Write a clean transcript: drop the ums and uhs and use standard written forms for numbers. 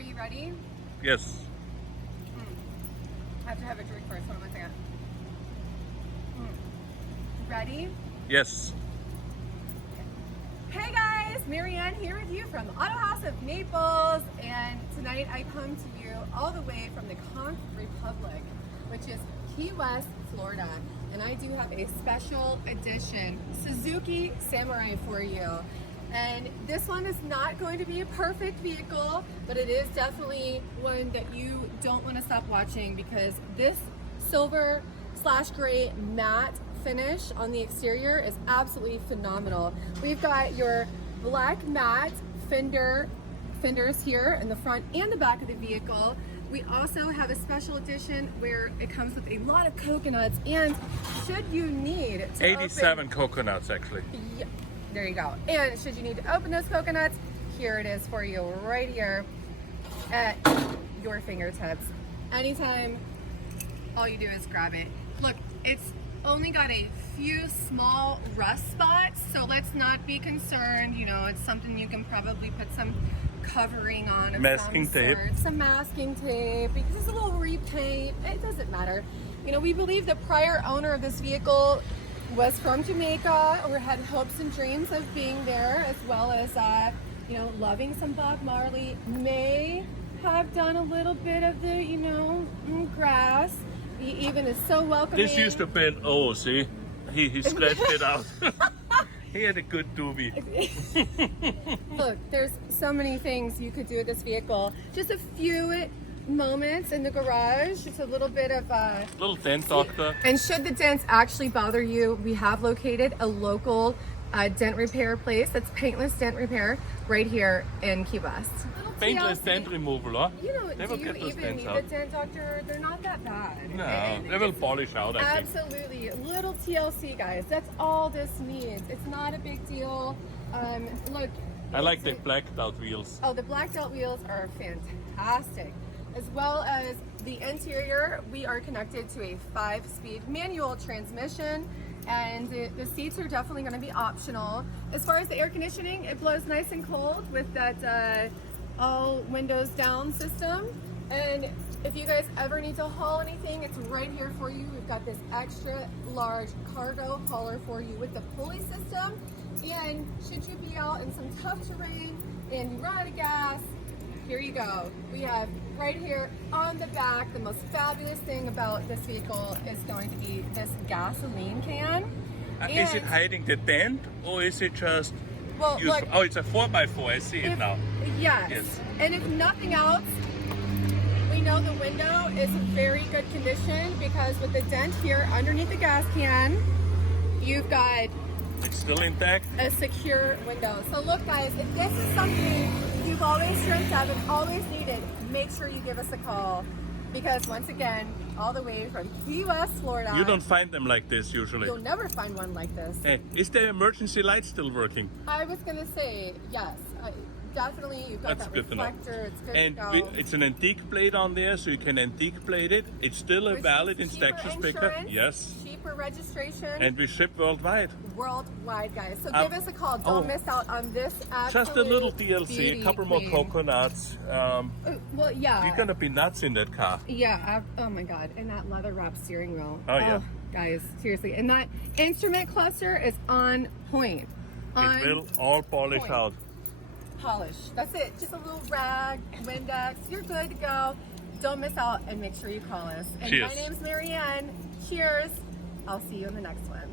are you ready? Yes. I have to have a drink first. Hold on one second. Ready? Yes. Hey guys, Marianne here with you from the Autohaus of Naples, and tonight I come to you all the way from the CONCH Republic, which is Key West, Florida, and I do have a special edition Suzuki Samurai for you. And this one is not going to be a perfect vehicle, but it is definitely one that you don't want to stop watching, because this silver/gray matte finish on the exterior is absolutely phenomenal. We've got your black matte fenders here in the front and the back of the vehicle. We also have a special edition where it comes with a lot of coconuts, and should you need to 87 coconuts actually. Yeah, there you go. And should you need to open those coconuts, here it is for you right here at your fingertips. Anytime, all you do is grab it. Look, it's only got a few small rust spots, so let's not be concerned. You know, it's something you can probably put some covering on of masking some tape. sort. Some masking tape, because it's a little repaint. It doesn't matter. You know, we believe the prior owner of this vehicle was from Jamaica, or had hopes and dreams of being there, as well as you know, loving some Bob Marley. May have done a little bit of the, you know, grass. He even is so welcoming. This used to be, oh, see, he scratched it out. He had a good doobie. Look, there's so many things you could do with this vehicle. Just a few moments in the garage. It's a little bit of a Little dent doctor. And should the dents actually bother you, we have located a local dent repair place that's paintless dent repair right here in Key West. Paintless TLC. dent removal, huh? You know, They will do you get those even dents need out. a dent doctor? They're not that bad. No, And they will it's polish out, I think. absolutely little TLC, guys. That's all this needs. It's not a big deal. Look. I like the blacked out wheels. Oh, the blacked out wheels are fantastic. As well as the interior, we are connected to a 5-speed manual transmission, and the seats are definitely going to be optional. As far as the air conditioning, it blows nice and cold with that all windows down system. And if you guys ever need to haul anything, it's right here for you. We've got this extra large cargo hauler for you with the pulley system. And should you be out in some tough terrain and you run out of gas, here you go. We have right here on the back, the most fabulous thing about this vehicle is going to be this gasoline can. Is it hiding the dent, or is it just Well, used? look, Oh, it's a 4x4, I see it now. Yes. Yes. And if nothing else, we know the window is in very good condition, because with the dent here underneath the gas can, you've got It's still intact. a secure window. So look guys, if this is something you've always dreamt of and always needed, make sure you give us a call, because once again, all the way from Key West, Florida, You don't find them like this usually. you'll never find one like this. Hey, is the emergency light still working? I was gonna say yes, definitely. You've got That's that good to know. reflector. It's good And to go. it's an antique plate on there, so you can antique plate it. It's still a Which valid means inspection cheaper sticker. insurance, Yes. cheaper registration, And we ship worldwide. worldwide, guys. So Um, give us a call. Don't oh. miss out on this. Just a little DLC, beauty a couple more queen. coconuts. Well, yeah. You're gonna be nuts in that car. Yeah. Oh my God. And that leather wrapped steering wheel. Oh, yeah. Guys, seriously. And that instrument cluster is on point. It will all polish point. out. Polish. That's it. Just a little rag, Windex. You're good to go. Don't miss out, and make sure you call us. And Cheers. my name's Marianne. Cheers. I'll see you in the next one.